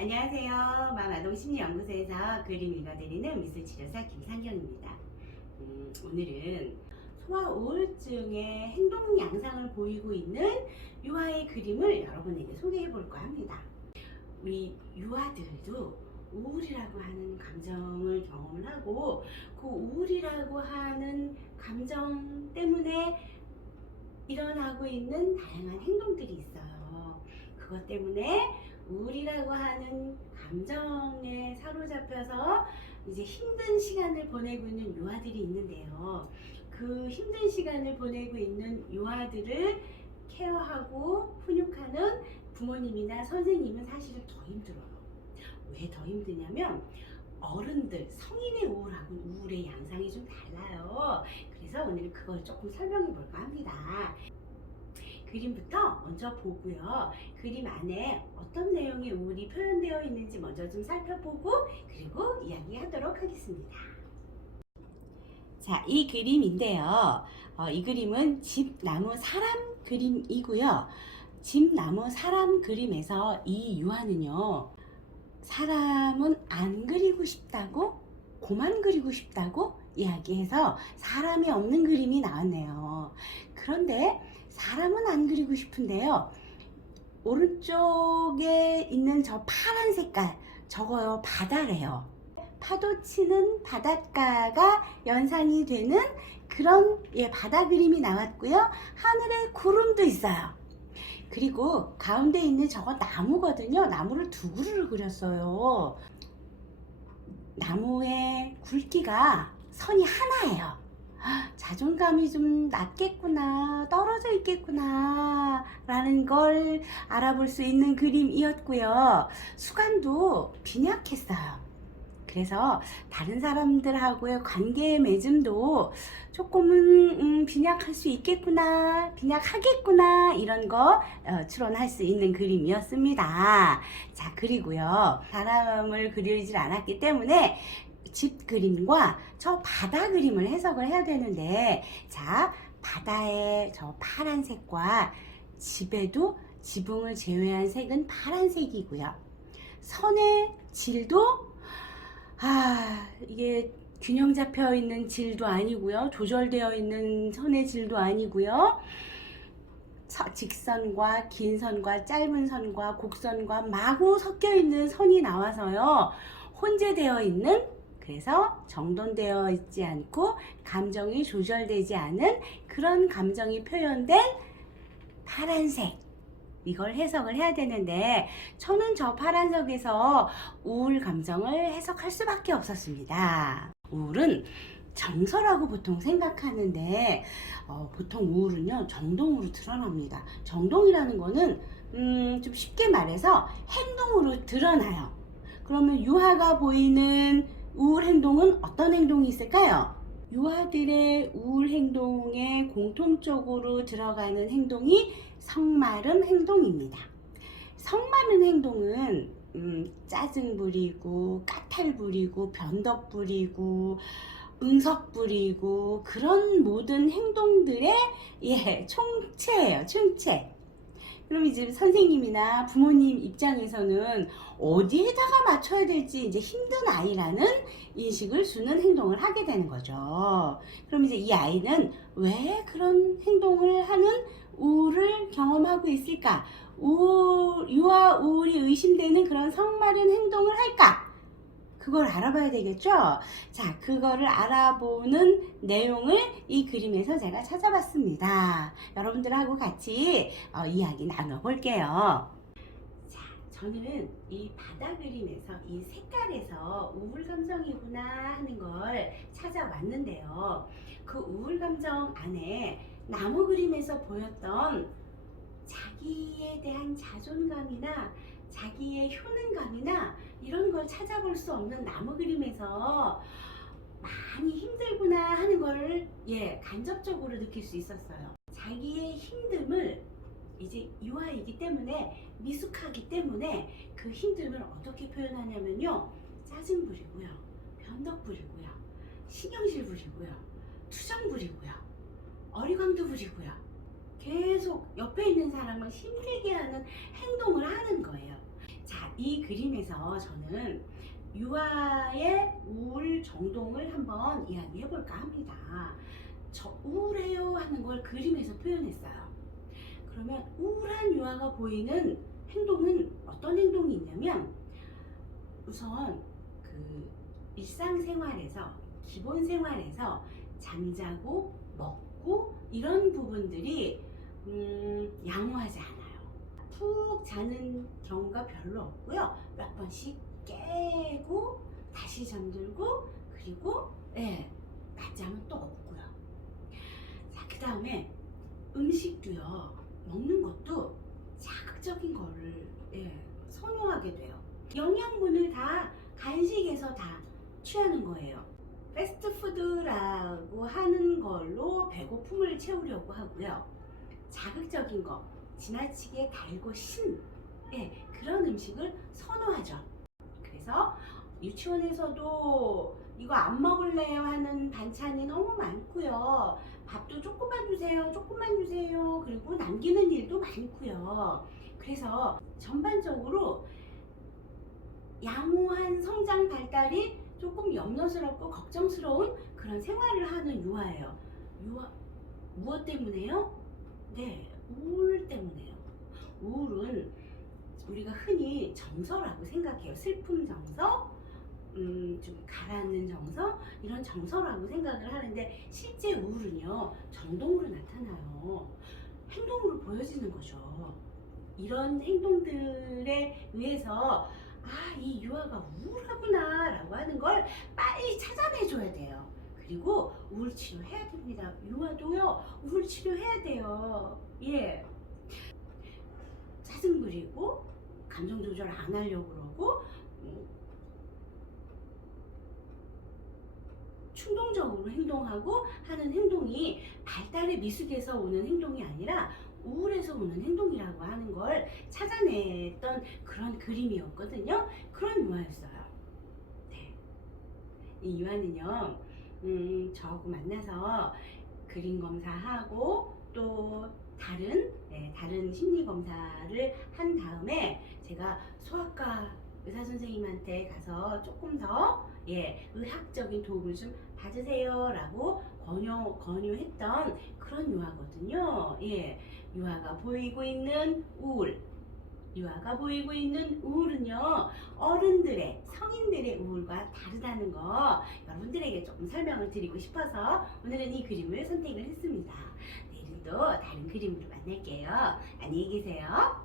안녕하세요. 마마동심리연구소에서 그림 읽어드리는 미술치료사 김상경입니다. 음, 오늘은 소아 우울증의 행동 양상을 보이고 있는 유아의 그림을 여러분에게 소개해 볼까 합니다. 우리 유아들도 우울이라고 하는 감정을 경험을 하고 그 우울이라고 하는 감정 때문에 일어나고 있는 다양한 행동들이 있어요. 그것 때문에 우울이라고 하는 감정에 사로잡혀서 이제 힘든 시간을 보내고 있는 유아들이 있는데요. 그 힘든 시간을 보내고 있는 유아들을 케어하고 훈육하는 부모님이나 선생님은 사실은 더 힘들어요. 왜 더 힘드냐면 어른들, 성인의 우울하고는 우울의 양상이 좀 달라요. 그래서 오늘 그걸 조금 설명해 볼까 합니다. 그림부터 먼저 보고요. 그림 안에 어떤 내용의 우울이 표현되어 있는지 먼저 좀 살펴보고 그리고 이야기하도록 하겠습니다. 자, 이 그림인데요. 어, 이 그림은 집, 나무, 사람 그림이고요. 집, 나무, 사람 그림에서 이 유아는요. 사람은 안 그리고 싶다고 고만 그리고 싶다고 이야기해서 사람이 없는 그림이 나왔네요. 그런데 사람은 안 그리고 싶은데요. 오른쪽에 있는 저 파란 색깔 저거요 바다래요. 파도 치는 바닷가가 연상이 되는 그런 예, 바다 그림이 나왔고요. 하늘에 구름도 있어요. 그리고 가운데 있는 저거 나무거든요. 나무를 두 그루를 그렸어요. 나무의 굵기가 선이 하나예요. 아, 자존감이 좀 낮겠구나, 떨어져 있겠구나, 라는 걸 알아볼 수 있는 그림이었고요. 수간도 빈약했어요. 그래서 다른 사람들하고의 관계 맺음도 조금은 음, 빈약할 수 있겠구나, 빈약하겠구나 이런 거 어, 추론할 수 있는 그림이었습니다. 자 그리고요 사람을 그리질 않았기 때문에 집 그림과 저 바다 그림을 해석을 해야 되는데 자 바다의 저 파란색과 집에도 지붕을 제외한 색은 파란색이고요. 선의 질도 아, 이게 균형 잡혀 있는 질도 아니고요. 조절되어 있는 선의 질도 아니고요. 서- 직선과 긴 선과 짧은 선과 곡선과 마구 섞여 있는 선이 나와서요. 혼재되어 있는 그래서 정돈되어 있지 않고 감정이 조절되지 않은 그런 감정이 표현된 파란색 이걸 해석을 해야 되는데 저는 저 파란색에서 우울 감정을 해석할 수밖에 없었습니다. 우울은 정서라고 보통 생각하는데 어, 보통 우울은요 정동으로 드러납니다. 정동이라는 거는 음, 좀 쉽게 말해서 행동으로 드러나요. 그러면 유아가 보이는 우울 행동은 어떤 행동이 있을까요? 유아들의 우울 행동에 공통적으로 들어가는 행동이 성마름 행동입니다. 성마름 행동은 음, 짜증 부리고 까탈 부리고 변덕 부리고 응석 부리고 그런 모든 행동들의 예 총체예요 총체. 그럼 이제 선생님이나 부모님 입장에서는 어디에다가 맞춰야 될지 이제 힘든 아이라는 인식을 주는 행동을 하게 되는 거죠. 그럼 이제 이 아이는 왜 그런 행동을 하는 우울을 경험하고 있을까? 우울, 유아 우울이 의심되는 그런 성마른 행동을 할까? 그걸 알아봐야 되겠죠? 자, 그거를 알아보는 내용을 이 그림에서 제가 찾아봤습니다. 여러분들하고 같이 어, 이야기 나눠볼게요. 자, 저는 이 바다 그림에서 이 색깔에서 우울 감정이구나 하는 걸 찾아왔는데요. 그 우울 감정 안에 나무 그림에서 보였던 자기에 대한 자존감이나 자기의 효능감이나 이런 걸 찾아볼 수 없는 나무 그림에서 많이 힘들구나 하는 걸 예, 간접적으로 느낄 수 있었어요. 자기의 힘듦을 이제 유아이기 때문에 미숙하기 때문에 그 힘듦을 어떻게 표현하냐면요. 짜증 부리고요. 변덕 부리고요. 신경질 부리고요. 투정 부리고요. 어리광도 부리고요. 계속 옆에 있는 사람을 힘들게 하는. 자, 이 그림에서 저는 유아의 우울 정동을 한번 이야기해 볼까 합니다. 저 우울해요 하는 걸 그림에서 표현했어요. 그러면 우울한 유아가 보이는 행동은 어떤 행동이 있냐면 우선 그 일상생활에서 기본 생활에서 잠자고 먹고 이런 부분들이 음, 양호하지 않아요. 푹 자는 경우가 별로 없고요. 몇 번씩 깨고 다시 잠들고 그리고 예, 낮잠은 또 없고요. 자, 그 다음에 음식도요. 먹는 것도 자극적인 거를 예, 선호하게 돼요. 영양분을 다 간식에서 다 취하는 거예요. 패스트푸드라고 하는 걸로 배고픔을 채우려고 하고요. 자극적인 거, 지나치게 달고 신 예, 그런 음식을 선호하죠. 그래서 유치원에서도 이거 안 먹을래요 하는 반찬이 너무 많고요. 밥도 조금만 주세요, 조금만 주세요. 그리고 남기는 일도 많고요. 그래서 전반적으로 양호한 성장 발달이 조금 염려스럽고 걱정스러운 그런 생활을 하는 유아예요. 유아 무엇 때문에요? 네, 우울 때문에요. 우울은 우리가 흔히 정서라고 생각해요. 슬픔 정서, 음, 좀 가라앉는 정서, 이런 정서라고 생각을 하는데 실제 우울은요, 정동으로 나타나요. 행동으로 보여지는 거죠. 이런 행동들에 의해서 아, 이 유아가 우울하구나 라고 하는 걸 빨리 찾아내줘야 돼요. 그리고 우울 치료해야 됩니다. 유아도요, 우울 치료해야 돼요. 예. 짜증 부리고, 감정 조절 안 하려고 그러고, 음, 충동적으로 행동하고 하는 행동이 발달의 미숙에서 오는 행동이 아니라 우울에서 오는 행동이라고 하는 걸 찾아냈던 그런 그림이었거든요. 그런 유아였어요. 네. 이 유아는요, 음, 저하고 만나서 그림 검사하고 또 다른, 네, 다른 심리 검사를 한 다음에 제가 소아과 의사 선생님한테 가서 조금 더 예, 의학적인 도움을 좀 받으세요라고 권유, 권유했던 그런 유아거든요. 예, 유아가 보이고 있는 우울. 유아가 보이고 있는 우울은요, 어른들의, 성인들의 우울과 다르다는 거 여러분들에게 조금 설명을 드리고 싶어서 오늘은 이 그림을 선택을 했습니다. 또 다른 그림으로 만날게요. 안녕히 계세요.